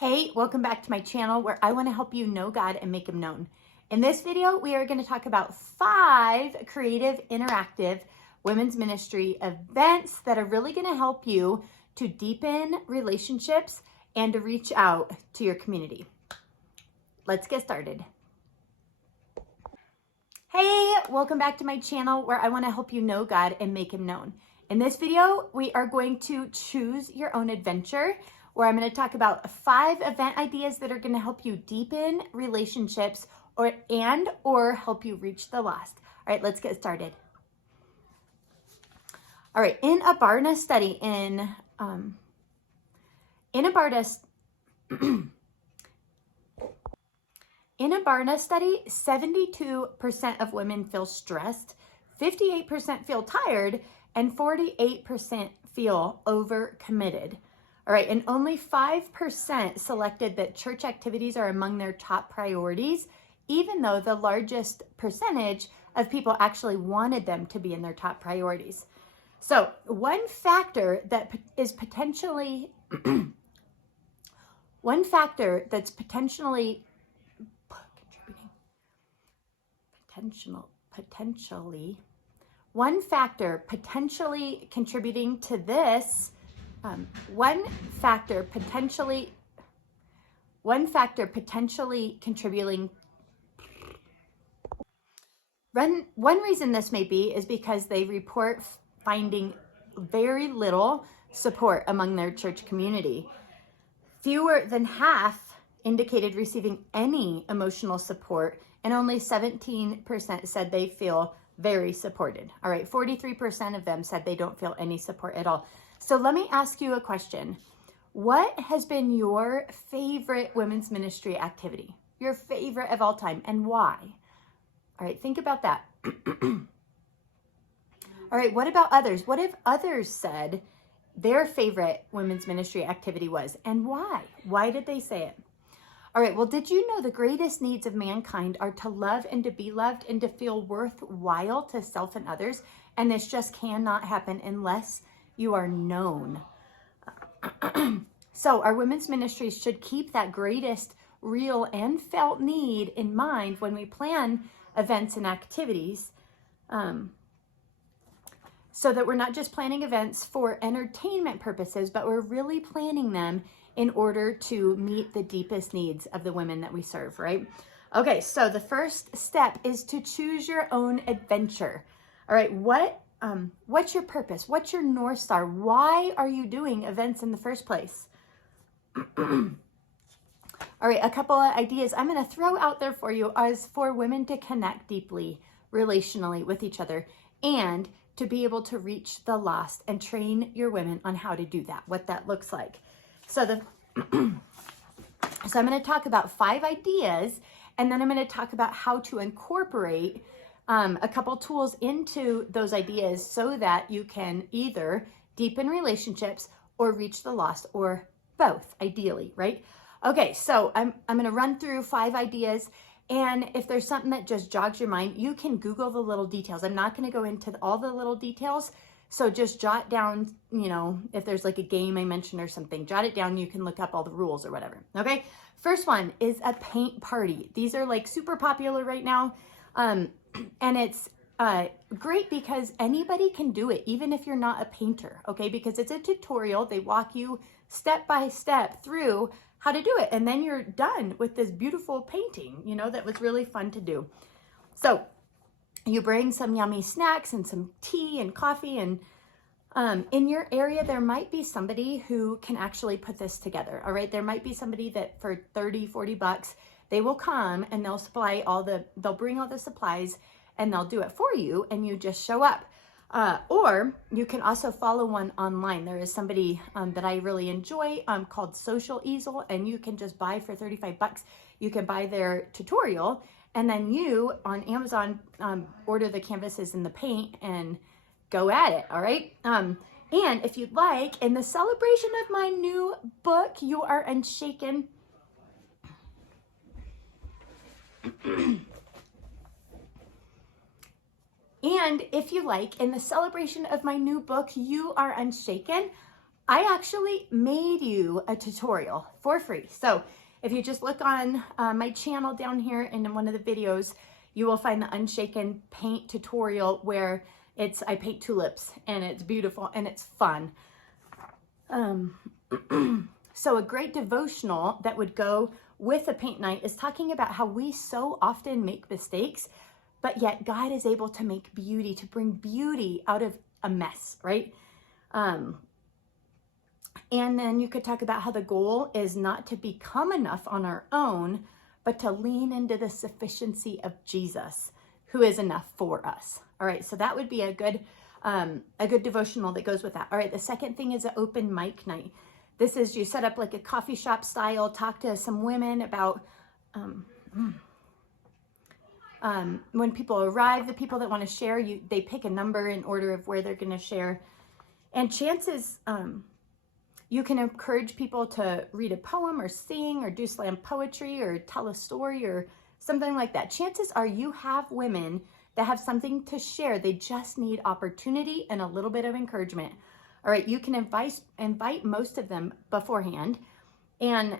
Hey, welcome back to my channel where I want to help you know God and make him known. In this video, we are going to talk about 5 creative, interactive women's ministry events that are really going to help you to deepen relationships and to reach out to your community. Let's get started. Hey, welcome back to my channel where I want to help you know God and make him known. In this video, we are going to choose your own adventure, where I'm going to talk about 5 event ideas that are going to help you deepen relationships or help you reach the lost. All right, let's get started. All right, in a Barna study, 72% of women feel stressed, 58% feel tired, and 48% feel overcommitted. All right, and only 5% selected that church activities are among their top priorities, even though the largest percentage of people actually wanted them to be in their top priorities. So one factor that's potentially contributing to this. One factor potentially contributing. One reason this may be is because they report finding very little support among their church community. Fewer than half indicated receiving any emotional support, and only 17% said they feel very supported. All right, 43% of them said they don't feel any support at all. So let me ask you a question. What has been your favorite women's ministry activity? Your favorite of all time, and why? All right, think about that. All right, what about others? What if others said their favorite women's ministry activity was, and why? Why did they say it? All right, well, did you know the greatest needs of mankind are to love and to be loved and to feel worthwhile to self and others? And this just cannot happen unless you are known. So our women's ministries should keep that greatest real and felt need in mind when we plan events and activities, so that we're not just planning events for entertainment purposes, but we're really planning them in order to meet the deepest needs of the women that we serve, right? Okay, so the first step is to choose your own adventure. All right, what's your purpose? What's your North Star? Why are you doing events in the first place? All right, a couple of ideas I'm going to throw out there for you as for women to connect deeply, relationally with each other, and to be able to reach the lost, and train your women on how to do that, what that looks like. So I'm going to talk about 5 ideas, and then I'm going to talk about how to incorporate a couple tools into those ideas so that you can either deepen relationships or reach the lost, or both, ideally, right? Okay, so I'm going to run through 5 ideas, and if there's something that just jogs your mind, you can Google the little details. I'm not going to go into all the little details, so just jot down, if there's like a game I mentioned or something, jot it down. You can look up all the rules or whatever, okay? First one is a paint party. These are like super popular right now, and it's great because anybody can do it, even if you're not a painter, okay? Because it's a tutorial. They walk you step by step through how to do it, and then you're done with this beautiful painting, that was really fun to do. So you bring some yummy snacks and some tea and coffee, and in your area, there might be somebody who can actually put this together, all right? There might be somebody that for 30, 40 bucks, they will come and they'll bring all the supplies, and they'll do it for you, and you just show up. Or you can also follow one online. There is somebody that I really enjoy called Social Easel, and you can just buy for 35 bucks. You can buy their tutorial, and then you on Amazon order the canvases and the paint and go at it, all right? And if you'd like, in the celebration of my new book, You Are Unshaken, And if you like, in the celebration of my new book, You Are Unshaken, I actually made you a tutorial for free. So if you just look on my channel down here in one of the videos, you will find the Unshaken paint tutorial where I paint tulips and it's beautiful and it's fun. So a great devotional that would go with a paint night is talking about how we so often make mistakes, but yet God is able to make beauty, to bring beauty out of a mess, right? And then you could talk about how the goal is not to become enough on our own, but to lean into the sufficiency of Jesus, who is enough for us. All right, so that would be a good devotional that goes with that. All right, the second thing is an open mic night. This is you set up like a coffee shop style, talk to some women about when people arrive, the people that want to share, they pick a number in order of where they're going to share. And chances, you can encourage people to read a poem or sing or do slam poetry or tell a story or something like that. Chances are you have women that have something to share. They just need opportunity and a little bit of encouragement. All right, you can invite most of them beforehand, and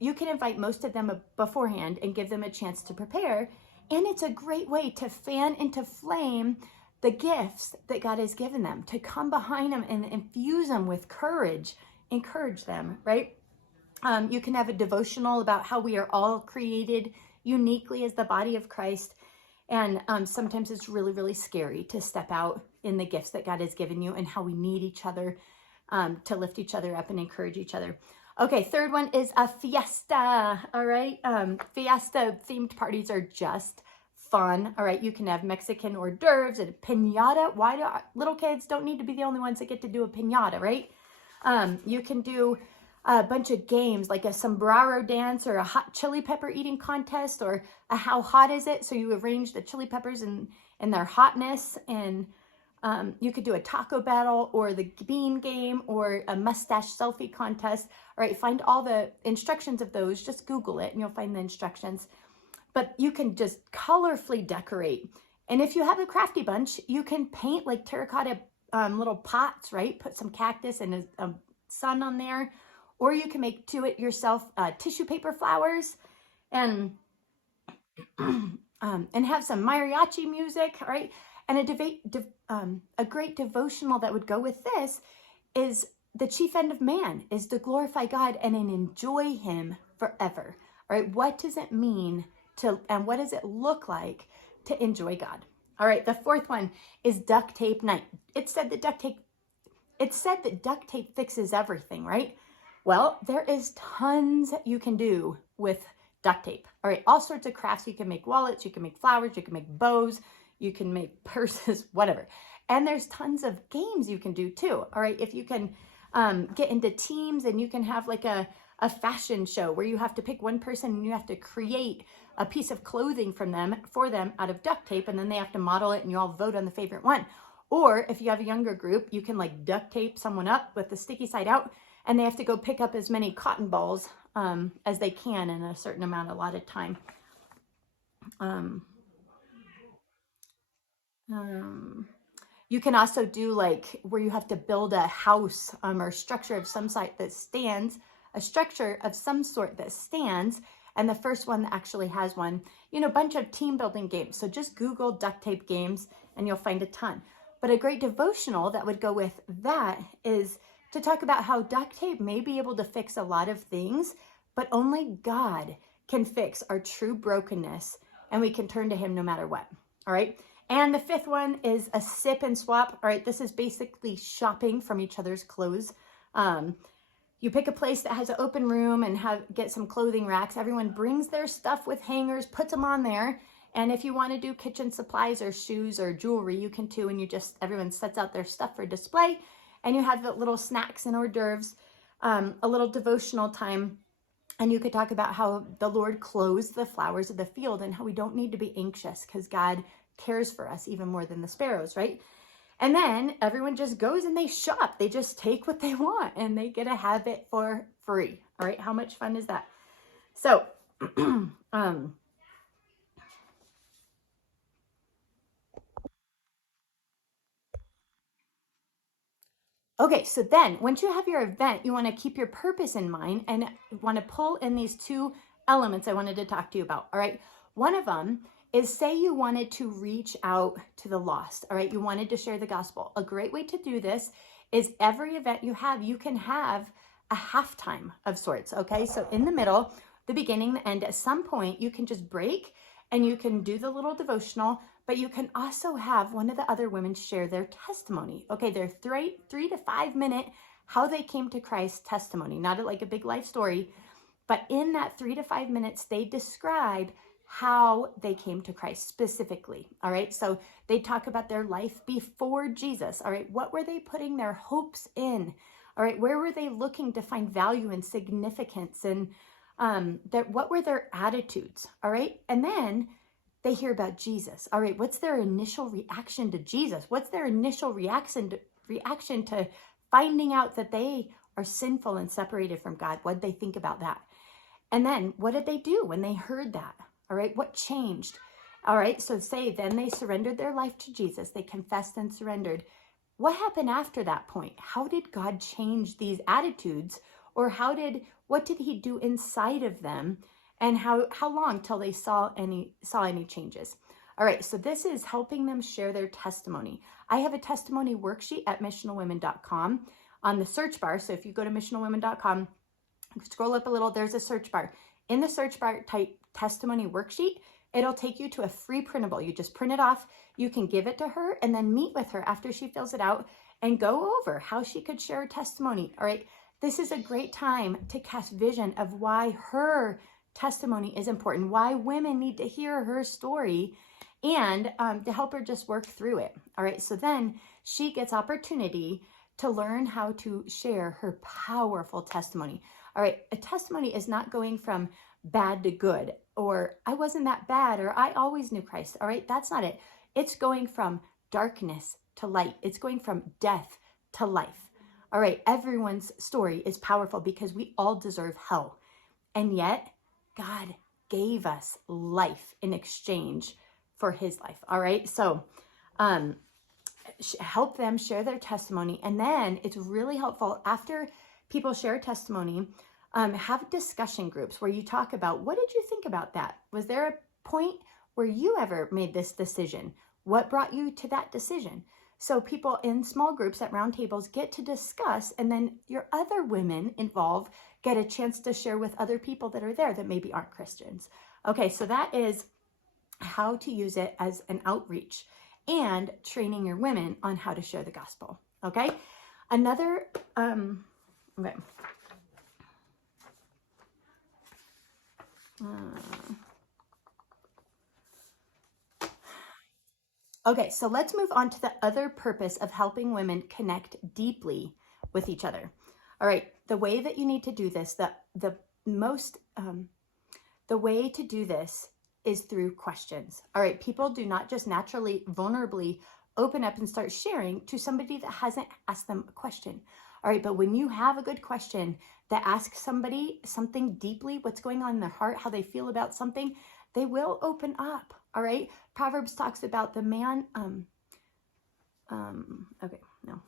you can invite most of them beforehand and give them a chance to prepare. And it's a great way to fan into flame the gifts that God has given them, to come behind them and infuse them with courage, encourage them, right? You can have a devotional about how we are all created uniquely as the body of Christ. And sometimes it's really, really scary to step out in the gifts that God has given you and how we need each other to lift each other up and encourage each other. Okay, third one is a fiesta, all right? Fiesta themed parties are just fun, all right? You can have Mexican hors d'oeuvres and a piñata. Why do little kids don't need to be the only ones that get to do a piñata, right? You can do a bunch of games like a sombrero dance or a hot chili pepper eating contest or a how hot is it? So you arrange the chili peppers and their hotness, and you could do a taco battle or the bean game or a mustache selfie contest. All right, find all the instructions of those. Just Google it and you'll find the instructions. But you can just colorfully decorate. And if you have a crafty bunch, you can paint like terracotta little pots, right? Put some cactus and a sun on there. Or you can make to it yourself tissue paper flowers and have some mariachi music, all right? And a great devotional that would go with this is the chief end of man is to glorify God and enjoy him forever, all right? What does it mean and what does it look like to enjoy God? All right, the fourth one is duct tape night. It said that duct tape fixes everything, right? Well, there is tons you can do with duct tape. All right, all sorts of crafts. You can make wallets, you can make flowers, you can make bows, you can make purses, whatever. And there's tons of games you can do too. All right, if you can get into teams and you can have like a fashion show where you have to pick one person and you have to create a piece of clothing for them out of duct tape, and then they have to model it and you all vote on the favorite one. Or if you have a younger group, you can like duct tape someone up with the sticky side out, and they have to go pick up as many cotton balls as they can in a certain amount allotted time. You can also do like where you have to build a house or structure of some sort that stands, and the first one that actually has one, a bunch of team building games. So just Google duct tape games and you'll find a ton. But a great devotional that would go with that is to talk about how duct tape may be able to fix a lot of things, but only God can fix our true brokenness, and we can turn to him no matter what. All right. And the fifth one is a sip and swap. All right. This is basically shopping from each other's clothes. You pick a place that has an open room and get some clothing racks. Everyone brings their stuff with hangers, puts them on there. And if you want to do kitchen supplies or shoes or jewelry, you can too. And everyone sets out their stuff for display. And you have the little snacks and hors d'oeuvres, a little devotional time. And you could talk about how the Lord clothes the flowers of the field and how we don't need to be anxious because God cares for us even more than the sparrows, right? And then everyone just goes and they shop. They just take what they want and they get to have it for free. All right, how much fun is that? So, Okay, so then once you have your event, you want to keep your purpose in mind and want to pull in these two elements I wanted to talk to you about. All right. One of them is, say you wanted to reach out to the lost. All right. You wanted to share the gospel. A great way to do this is every event you can have a halftime of sorts. Okay. So in the middle, the beginning, the end, at some point, you can just break and you can do the little devotional, but you can also have one of the other women share their testimony. Okay, their 3 to 5 minute how they came to Christ testimony, not like a big life story, but in that 3 to 5 minutes, they describe how they came to Christ specifically. All right, so they talk about their life before Jesus. All right, what were they putting their hopes in? All right, where were they looking to find value and significance, and what were their attitudes? All right, and then they hear about Jesus. All right, what's their initial reaction to Jesus? What's their initial reaction to finding out that they are sinful and separated from God? What did they think about that? And then what did they do when they heard that? All right, what changed? All right, so say then they surrendered their life to Jesus. They confessed and surrendered. What happened after that point? How did God change these attitudes? Or what did he do inside of them? And how long till they saw any changes? All right, so this is helping them share their testimony. I have a testimony worksheet at missionalwomen.com on the search bar. So if you go to missionalwomen.com, scroll up a little, there's a search bar. In the search bar, type testimony worksheet. It'll take you to a free printable. You just print it off. You can give it to her and then meet with her after she fills it out and go over how she could share a testimony. All right, this is a great time to cast vision of why her testimony is important, why women need to hear her story, and to help her just work through it. All right, so then she gets opportunity to learn how to share her powerful testimony. All right, a testimony is not going from bad to good, or I wasn't that bad, or I always knew Christ. All right, that's not it. It's going from darkness to light. It's going from death to life. All right, everyone's story is powerful because we all deserve hell. And yet, God gave us life in exchange for his life. All right, so help them share their testimony. And then it's really helpful after people share testimony, have discussion groups where you talk about, what did you think about that? Was there a point where you ever made this decision? What brought you to that decision? So people in small groups at round tables get to discuss, and then your other women involved get a chance to share with other people that are there that maybe aren't Christians. Okay, so that is how to use it as an outreach and training your women on how to share the gospel. Okay, another, okay. Okay, so let's move on to the other purpose of helping women connect deeply with each other. All right, the way that you need to do this, the way to do this is through questions. All right, people do not just naturally, vulnerably open up and start sharing to somebody that hasn't asked them a question. All right, but when you have a good question that asks somebody something deeply, what's going on in their heart, how they feel about something, they will open up. All right, Proverbs talks about the man, okay, no.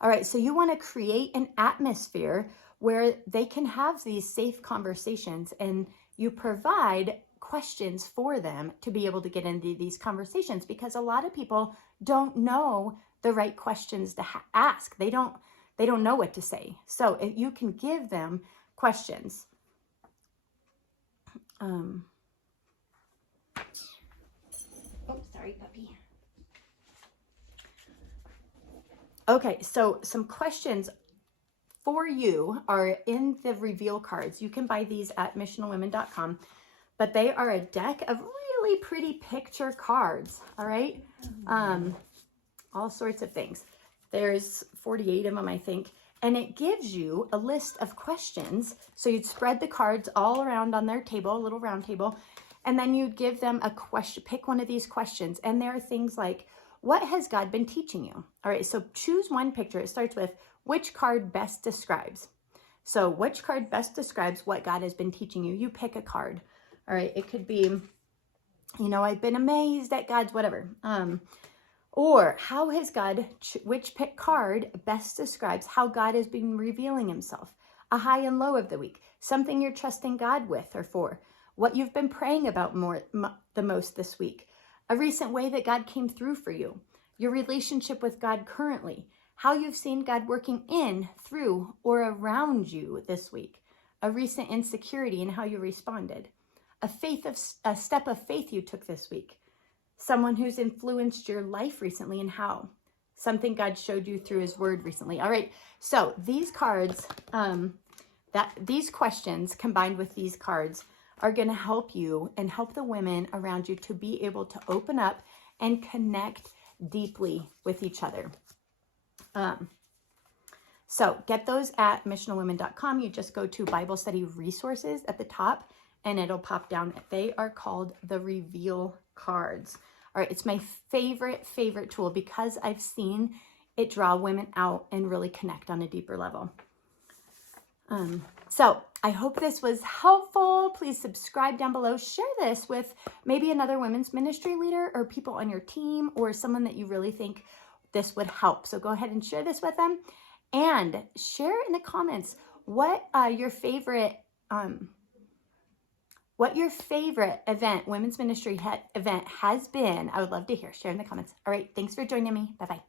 All right, so you want to create an atmosphere where they can have these safe conversations, and you provide questions for them to be able to get into these conversations, because a lot of people don't know the right questions to ask. They don't know what to say. So if you can give them questions. Oh, sorry, puppy. Okay, so some questions for you are in the reveal cards. You can buy these at missionalwomen.com, but they are a deck of really pretty picture cards. All right, all sorts of things. There's 48 of them, I think. And it gives you a list of questions. So you'd spread the cards all around on their table, a little round table, and then you'd give them a question, pick one of these questions. And there are things like, what has God been teaching you? All right, so choose one picture. It starts with, which card best describes? So which card best describes what God has been teaching you? You pick a card. All right, it could be, I've been amazed at God's whatever. Or how has God, which card best describes how God has been revealing himself? A high and low of the week, something you're trusting God with or for, what you've been praying about the most this week, a recent way that God came through for you, your relationship with God currently, how you've seen God working in, through, or around you this week, a recent insecurity and how you responded, a step of faith you took this week, someone who's influenced your life recently and how, something God showed you through his word recently. All right, so these cards, these questions combined with these cards are going to help you and help the women around you to be able to open up and connect deeply with each other. So get those at missionalwomen.com. You just go to Bible study resources at the top and it'll pop down. They are called the Reveal cards. All right, it's my favorite tool because I've seen it draw women out and really connect on a deeper level. So I hope this was helpful. Please subscribe down below. Share this with maybe another women's ministry leader or people on your team or someone that you really think this would help. So go ahead and share this with them and share in the comments what your favorite event, women's ministry event has been. I would love to hear. Share in the comments. All right. Thanks for joining me. Bye-bye.